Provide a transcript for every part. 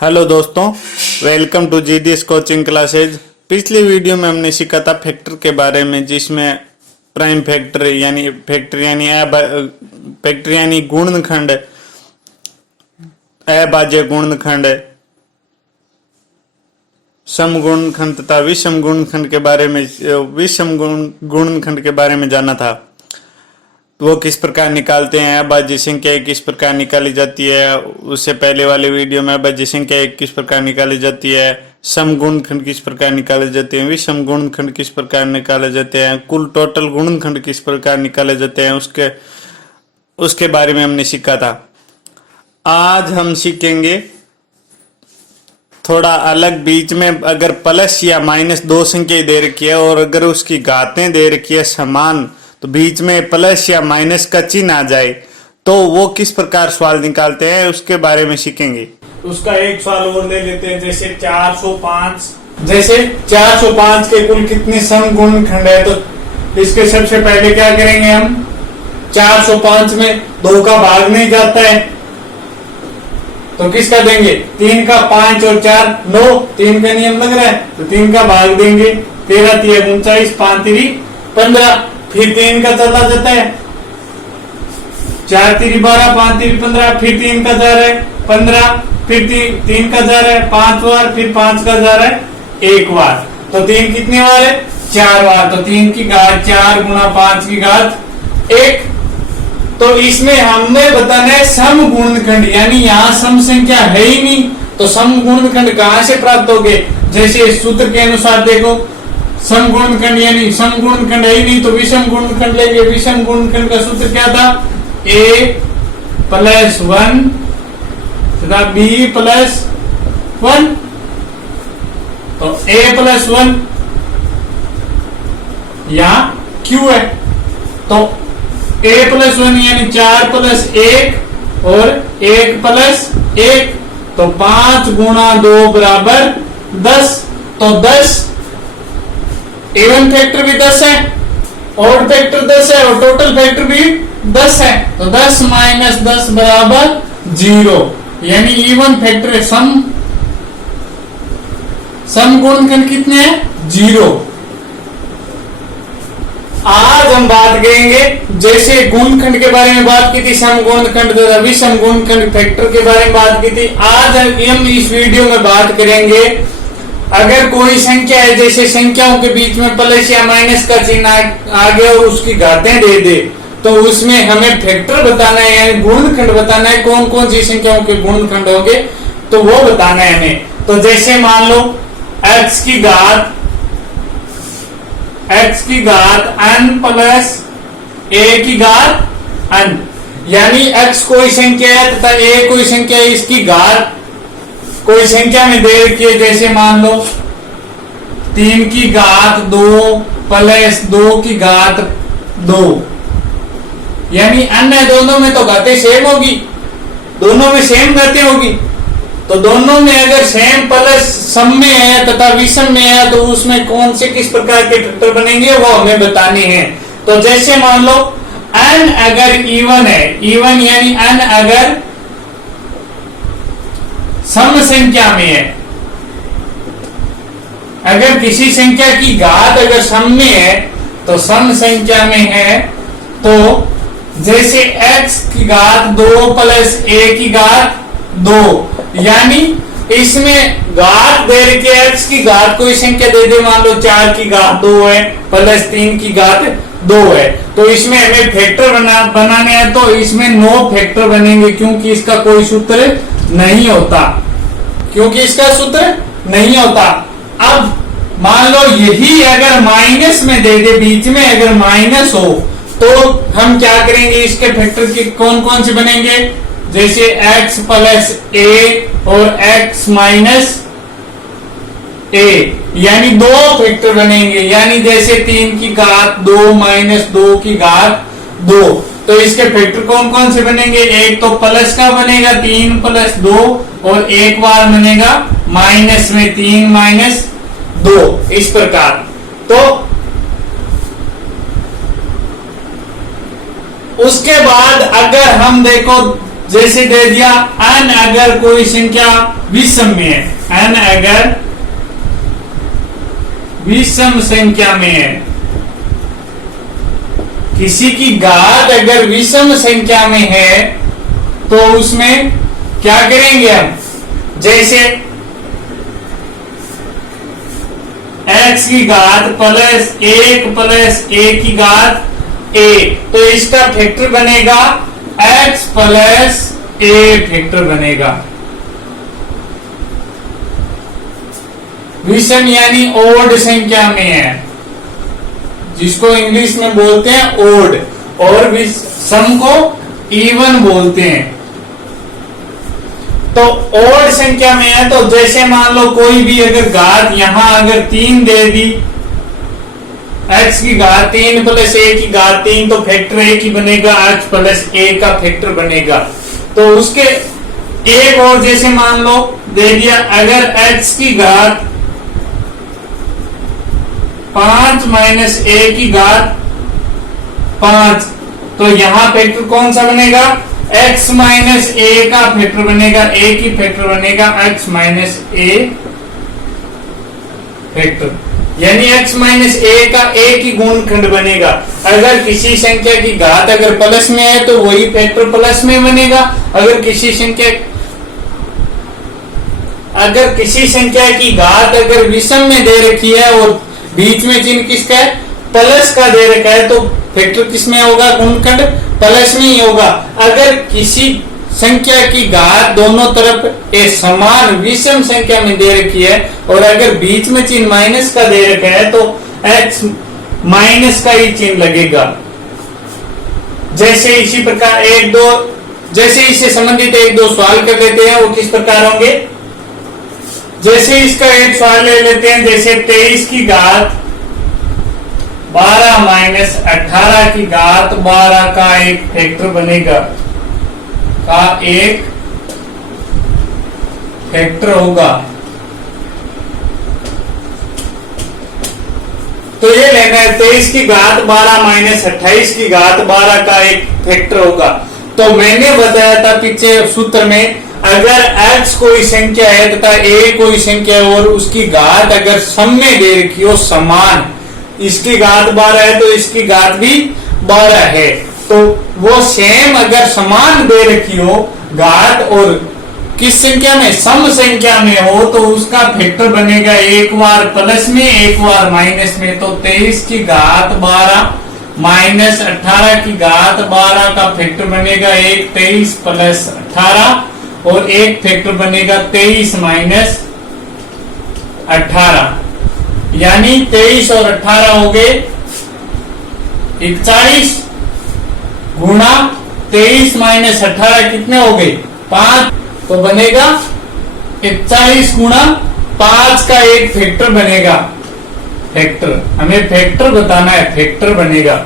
Hello दोस्तों, welcome to GDS coaching classes. पिछली video में हमने सीखा था फैक्टर के बारे में, जिसमें प्राइम फैक्टर यानी फैक्टर यानी गुणनखंड, अभाज्य गुणनखंड, समगुणनखंड तथा विषम गुणनखंड के बारे में, विषम गुणनखंड के बारे में जाना था। वो किस प्रकार निकालते हैं, अभाज्य संख्या किस प्रकार निकाली जाती है। उससे पहले वाले वीडियो में अभाज्य संख्या किस प्रकार निकाली जाती है, समगुणनखंड किस प्रकार निकाले जाते हैं, विषम गुणनखंड किस प्रकार निकाले जाते हैं, कुल टोटल गुणनखंड किस प्रकार निकाले जाते हैं, उसके बारे में हमने सीखा था। आज हम सीखेंगे थोड़ा अलग। बीच में अगर प्लस या माइनस दो संख्या दे रखी है और अगर उसकी घातें दे रखी है समान, तो बीच में प्लस या माइनस का चिन्ह आ जाए तो वो किस प्रकार सवाल निकालते हैं, उसके बारे में सीखेंगे। उसका एक सवाल और ले लेते हैं। जैसे 405 के कुल कितने समगुणनखंड है, तो इसके सबसे पहले क्या करेंगे हम, 405 में 2 का भाग नहीं जाता है तो किसका देंगे, 3 का, 5 और 4 9, 3 का नियम लग रहा है तो 3 का भाग देंगे। 13 3 39, 5 3 15, फिर 3 का चला जाता है, 4 3 12, 5 3 15, फिर 3 का जा रहा है 15, फिर 3 का जा रहा है 5 बार, फिर 5 का जा रहा है 1 बार। तो 3 कितनी बार है, 4 बार। तो 3 की घात 4 गुना 5 की घात 1। तो इसमें हमें बताना है समगुणनखंड, यानी यहाँ सम संख्या है ही नहीं तो समगुणनखंड कहां से प्राप्त होंगे। जैसे सूत्र के अनुसार देखो, समगुणनखंड यानी समगुणनखंड है ही नहीं तो विषम गुणनखंड लेंगे। विषम गुणनखंड का सूत्र क्या था, a + 1 तथा b + 1। तो a + 1 या q है, तो a + 1 यानी 4 + 1 और 1 + 1, तो 5 गुणा 2 बराबर 10। तो 10 इवन फैक्टर भी 10 है, ऑड फैक्टर 10 है और टोटल फैक्टर भी 10 है। तो 10 - 10 बराबर 0, यानी इवन फैक्टर है। सम गुणनखंड कितने हैं, 0। आज हम बात करेंगे, जैसे गुणनखंड के बारे में बात की थी, सम गुणनखंड तथा विषम गुणनखंड फैक्टर के बारे में बात की थी। आज हम इस वीडियो में बात करेंगे, अगर कोई संख्या है, जैसे संख्याओं के बीच में प्लस या माइनस का चिन्ह आ गया और उसकी घातें दे दे, तो उसमें हमें फैक्टर बताना है, यानी गुणनखंड बताना है। कौन कौन सी संख्याओं के गुणनखंड होंगे तो वो बताना है हमें। तो जैसे मान लो x की घात n प्लस a की घात n, यानी x कोई संख्या है तथा a कोई संख्या है, इसकी घात कोई संख्या में दे रखी है। जैसे मान लो 3 की घात 2 प्लस 2 की घात 2, यानी अन्य दोनों में तो घातें सेम होगी, दोनों में सेम घातें होगी। तो दोनों में अगर सेम प्लस सम में है तथा विषम में है तो उसमें कौन से किस प्रकार के फैक्टर बनेंगे वो हमें बताने हैं। तो जैसे मान लो n अगर इवन है, इवन यानी n अगर सम संख्या में है, अगर किसी संख्या की घात अगर सम में है तो सम संख्या में है, तो जैसे x की घात 2 प्लस a की घात 2, यानी इसमें घात दे रखी है, x की घात कोई संख्या दे दे, मान लो 4 की घात 2 है प्लस 3 की घात 2 है, तो इसमें हमें फैक्टर बनाने हैं। तो इसमें 9 फैक्टर बनेंगे, क्योंकि इसका कोई सूत्र नहीं होता, अब मान लो यही अगर माइनस में दे दे, बीच में अगर माइनस हो तो हम क्या करेंगे, इसके फैक्टर के कौन कौन से बनेंगे। जैसे x + a और x - a, यानी 2 फैक्टर बनेंगे। यानी जैसे 3 की घात 2 - 2 की घात 2, तो इसके फैक्टर कौन कौन से बनेंगे। एक तो प्लस का बनेगा 3 + 2 और एक बार बनेगा माइनस में 3 - 2, इस प्रकार। तो उसके बाद अगर हम देखो जैसे दे दिया n अगर कोई संख्या विषम में है, n अगर विषम संख्या में है, किसी की घात अगर विषम संख्या में है तो उसमें क्या करेंगे हम, जैसे x की घात प्लस 1 प्लस a की घात a, तो इसका फैक्टर बनेगा x प्लस a फैक्टर बनेगा। विषम यानी ओड संख्या में है, जिसको इंग्लिश में बोलते हैं ओड, और सम को इवन बोलते हैं। तो ओड संख्या में है तो जैसे मान लो कोई भी अगर घात यहां अगर 3 दे दी, x की घात 3 प्लस a की घात 3, तो फैक्टर एक ही बनेगा, x प्लस a का फैक्टर बनेगा। तो उसके एक और जैसे मान लो दे दिया अगर x की घात 5 माइनस a की घात 5, तो यहां फैक्टर कौन सा बनेगा, x माइनस a का फैक्टर बनेगा, a की फैक्टर बनेगा x माइनस a फैक्टर, यानी x माइनस a का एक ही गुणनखंड बनेगा। अगर किसी संख्या की घात अगर प्लस में है तो वही फैक्टर प्लस में बनेगा, अगर किसी संख्या की घात अगर विषम में दे रखी है और बीच में चिन्ह किसका है, प्लस का दे रखा है, तो फैक्टर किसमें होगा, गुणनखंड प्लस में ही होगा। अगर किसी संख्या की घात दोनों तरफ एक समान विषम संख्या में दे रखी है और अगर बीच में चिन्ह माइनस का दे रखा है तो x माइनस का ही चिन्ह लगेगा। जैसे इसी प्रकार जैसे इससे संबंधित एक दो सवाल कर लेते हैं, वो किस प्रकार होंगे। जैसे इसका एक सवाल ले लेते हैं, जैसे 23 की घात 12 माइनस 18 की घात 12 का एक फैक्टर बनेगा, का एक फैक्टर होगा। तो ये लेना है 23 की घात 12 माइनस 28 की घात 12 का एक फैक्टर होगा। तो मैंने बताया था पीछे सूत्र में, अगर x कोई संख्या है तथा a कोई संख्या है और उसकी घात अगर सम में दे रखी हो समान, इसकी घात 12 है तो इसकी घात भी 12 है, तो वो सेम अगर समान दे रखी हो घात और किस संख्या में, सम संख्या में हो, तो उसका फैक्टर बनेगा एक बार प्लस में एक बार माइनस में। तो 23 की घात 12 माइनस 18 की घात 12 का फैक्टर बनेगा एक 23 प्लस 18, और एक फैक्टर बनेगा 23 माइनस 18, यानी 23 और 18 हो गए 41 गुणा 23 माइनस 18 कितने हो गए 5, तो बनेगा 41 गुणा 5 का एक फैक्टर बनेगा। फैक्टर हमें फैक्टर बताना है, फैक्टर बनेगा।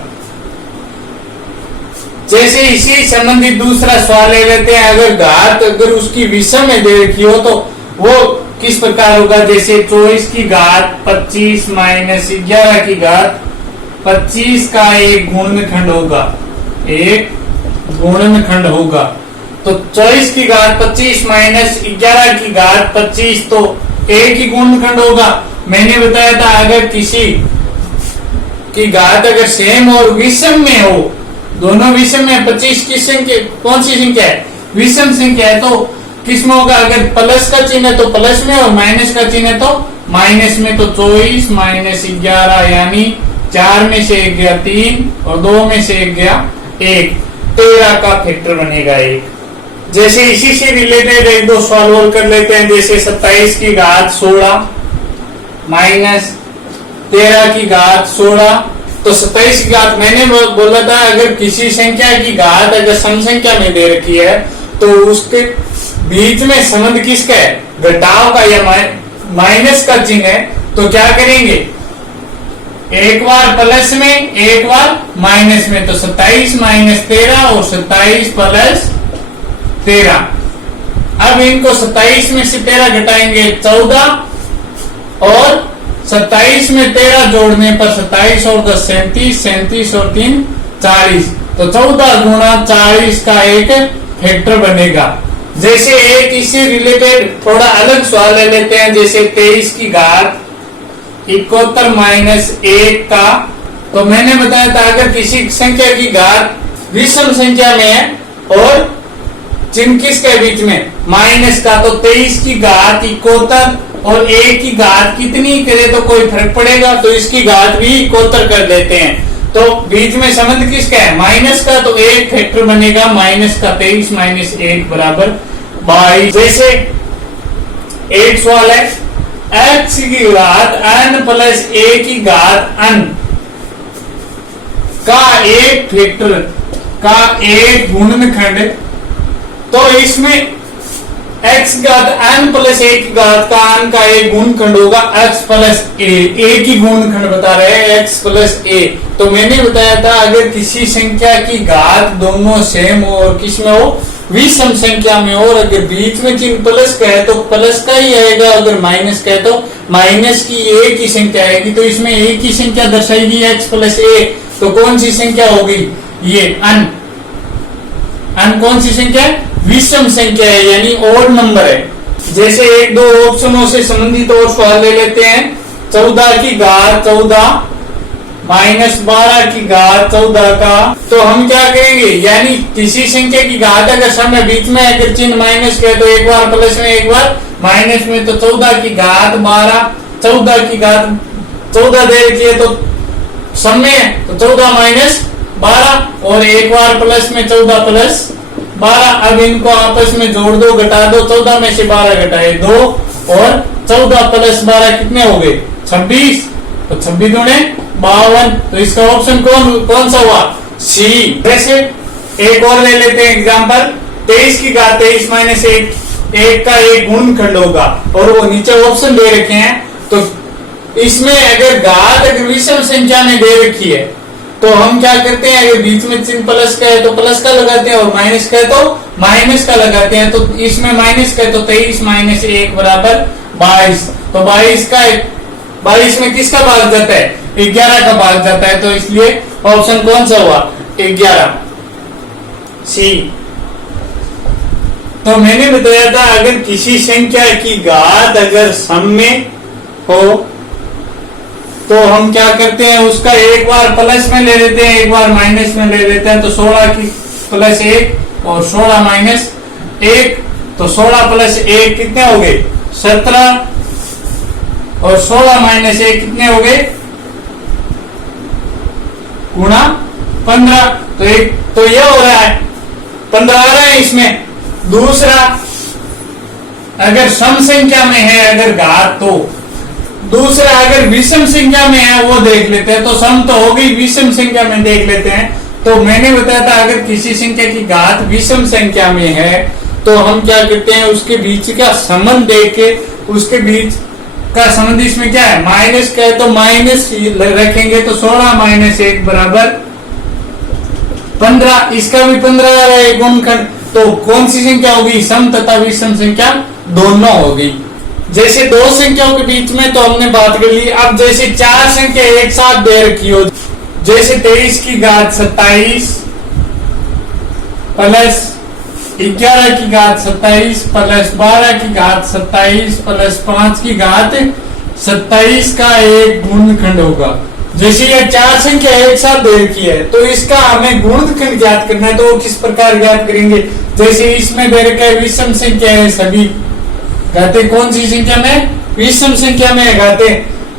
जैसे इसी संबंधित दूसरा सवाल ले लेते हैं, अगर घात अगर उसकी विषम में दे रखी हो तो वो किस प्रकार होगा। जैसे 24 की घात 25 माइनस 11 की घात 25 का एक गुणनखंड होगा, एक गुणनखंड होगा। तो 24 की घात 25 माइनस 11 की घात 25, तो एक ही गुणनखंड होगा। मैंने बताया था अगर किसी की घात अगर सेम और विषम में हो, दोनों विषम में, 25 की संख्या कौन सी संख्या है, विषम संख्या है, तो किसमें होगा, अगर प्लस का चिन्ह है तो प्लस में और माइनस का चिन्ह है तो माइनस में। तो 24 माइनस 11 यानी 4 में से 1 गया 3 और 2 में से 1 गया 1, 13 का फैक्टर बनेगा 1। जैसे इसी से रिलेटेड एक दो सवाल और कर लेते हैं। जैसे 27 की घात 16 माइनस 13 की घात 16, तो 27 की घात मैंने बोला था अगर किसी संख्या की घात अगर सम संख्या में दे रखी है तो उसके बीच में संबंध किसका है, घटाव का या माइनस का चिन्ह है, तो क्या करेंगे, एक बार प्लस में एक बार माइनस में। तो 27 माइनस 13 और 27 प्लस 13। अब इनको 27 में से 13 घटाएंगे 14 और 27 में 13 जोड़ने पर 27 और 10 37, 37 और 3 40, तो 14 गुणा 40 का एक फैक्टर बनेगा। जैसे एक इससे रिलेटेड थोड़ा अलग सवाल ले लेते हैं, जैसे 23 की घात 71 माइनस 1 का। तो मैंने बताया था अगर किसी संख्या की घात विषम संख्या में है और चिन्ह किसके बीच में माइनस का, तो 23 की घात 71 और 1 की घात कितनी करे तो कोई फर्क पड़ेगा, तो इसकी घात भी 71 कर देते हैं। तो बीच में संबंध किसका है माइनस का, तो एक फैक्टर बनेगा माइनस का 23 माइनस 1 बराबर 22। जैसे एक सवाल है x की घात n प्लस a की घात n का एक फैक्टर का एक गुणनखंड, तो इसमें x घात n प्लस a की घात का n का एक गुणनखंड होगा x प्लस a की गुणनखंड बता रहे हैं x प्लस a। तो मैंने बताया था अगर किसी संख्या की घात दोनों सेम हो और किसमें हो विषम संख्या में हो, और अगर बीच में चिन्ह प्लस का है तो प्लस का ही आएगा, अगर माइनस का है तो माइनस की एक ही संख्या आएगी। तो इसमें एक ही संख्या दर्शाएगी x प्लस a, तो कौन सी संख्या होगी ये n कौन सी संख्या है विषम संख्या है यानी ओड नंबर है। जैसे एक दो ऑप्शनों से संबंधित और सवाल ले लेते हैं। 14 की घात 14 माइनस 12 की घात 14 का, तो हम क्या करेंगे यानी किसी संख्या की घात अगर समय बीच में अगर चिन्ह माइनस का है तो एक बार प्लस में एक बार माइनस में, तो 14 की घात 12 14 की घात 14 दे रखी है तो समय तो 14 माइनस 12 और एक बार प्लस में 14 प्लस 12। अब इनको आपस में जोड़ दो घटा दो, 14 में से 12 घटाए 2 और 14 प्लस 12 कितने हो गए 26, तो 26 दूने 52। तो इसका ऑप्शन कौन सा हुआ सी। वैसे एक और ले लेते हैं एग्जांपल, 23 की घात 23 माइनस 1 का एक गुणनखंड होगा और वो नीचे ऑप्शन दे रखे हैं। तो इसमें अगर घात अगर विषम संख्या में दे रखी है तो हम क्या करते हैं अगर बीच में चिन्ह प्लस का है तो प्लस का लगाते हैं और माइनस का है तो माइनस का लगाते हैं। तो इसमें माइनस का है तो 23 माइनस 1 बराबर 22। तो 22 में किसका भाग जाता है 11 का भाग जाता है, तो इसलिए ऑप्शन कौन सा हुआ 11 सी। तो मैंने बताया था अगर किसी संख्या की घात अगर सम में हो तो हम क्या करते हैं उसका एक बार प्लस में ले लेते हैं एक बार माइनस में ले लेते हैं। तो 16 की प्लस 1 और 16 माइनस 1, तो 16 प्लस 1 कितने हो गए 17 और 16 माइनस 1 कितने हो गए गुणा 15। तो एक तो यह हो रहा है 15 आ रहा है इसमें। दूसरा अगर सम संख्या में है अगर घात, तो दूसरा अगर विषम संख्या में है वो देख लेते हैं। तो सम तो हो गई, विषम संख्या में देख लेते हैं। तो मैंने बताया था अगर किसी संख्या की घात विषम संख्या में है तो हम क्या करते हैं उसके बीच का संबंध देख के, उसके बीच का संबंध इसमें क्या है माइनस का है तो माइनस रखेंगे। तो 16 माइनस 1 बराबर 15, इसका भी 15 आ रहा है गुणनखंड। तो कौन सी संख्या होगी सम तथा विषम संख्या दोनों होगी। जैसे दो संख्याओं के बीच में तो हमने बात कर ली। अब जैसे चार संख्या एक साथ दे रखी हो, जैसे 23 की घात 27 प्लस 11 की घात 27 प्लस 12 की घात 27 प्लस 5 की घात 27 का एक गुणनखंड होगा। जैसे ये चार संख्या एक साथ दे रखी है तो इसका हमें गुणनखंड ज्ञात करना है। तो वो किस प्रकार ज्ञात करेंगे, जैसे इसमें दे रखा है विषम संख्या है, सभी घाते कौन सी संख्या में विषम संख्या में घाते,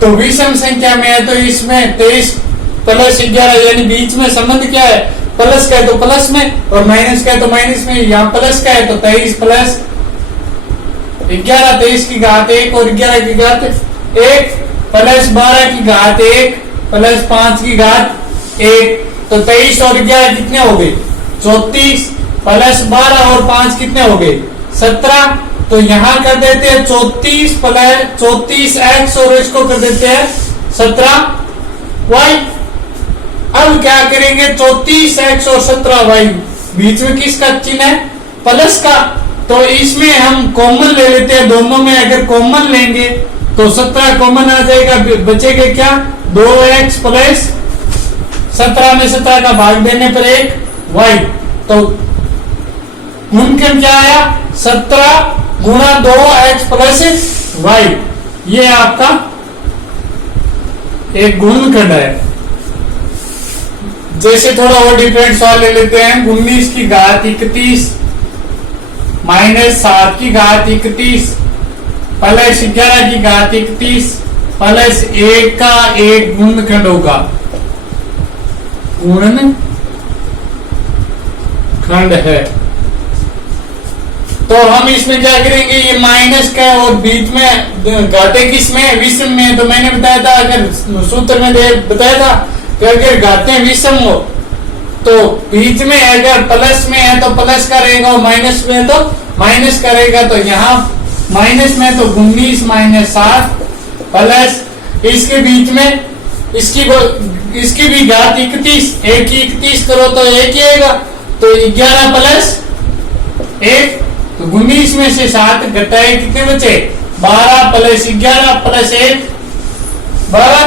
तो विषम संख्या में है तो इसमें 23 प्लस 11 यानी बीच में संबंध क्या है प्लस का है तो प्लस में और माइनस का है तो माइनस में। यहाँ प्लस का है तो 23 प्लस 11, 23 की घात 1 और 11 की घात 1 प्लस 12 की घात 1 प्लस 5 की घात 1। तो 23 और 11 कितने हो गए 34 प्लस 12 और 5 कितने हो गए 17। तो यहां कर देते हैं 34 प्लस 34x और इसको कर देते हैं 17y। अब क्या करेंगे 34x और 17y बीच में किसका चिन्ह है प्लस का, तो इसमें हम कॉमन ले लेते हैं। दोनों में अगर कॉमन लेंगे तो 17 कॉमन आ जाएगा, बचेगा क्या 2x प्लस 17 में 17 का भाग देने पर 1y। तो गुणनखंड क्या आया 17 गुणा 2x प्लस वाई, ये आपका एक गुणनखंड है। जैसे थोड़ा और डिफरेंट सवाल ले लेते हैं। 19 की घात 31 माइनस 7 की घात 31 प्लस 11 की घात 31 प्लस 1 का एक गुणनखंड होगा, गुणनखंड है। तो हम इसमें क्या करेंगे, ये माइनस का और बीच में घाते किसमें विषम में। तो मैंने बताया था, अगर सूत्र में बताया था कि अगर घाते विषम हो तो बीच में अगर प्लस में है तो प्लस का रहेगा और माइनस में है तो माइनस का रहेगा। तो यहाँ माइनस में तो 19 माइनस 7 प्लस इसके बीच में इसकी भी घात 31, 1 की 31 करो तो 1 ही आएगा, तो 11 प्लस 1, तो 19 में से 7 घटाए कितने बचे 12 प्लस 11 प्लस 1 12,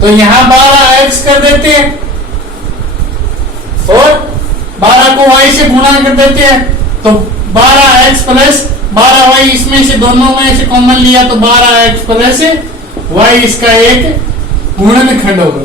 तो यहां 12x कर देते हैं और 12 को y से गुणा कर देते हैं, तो 12x प्लस 12y, इसमें से दोनों में से कॉमन लिया तो 12x प्लस y इसका एक गुणनखंड होगा।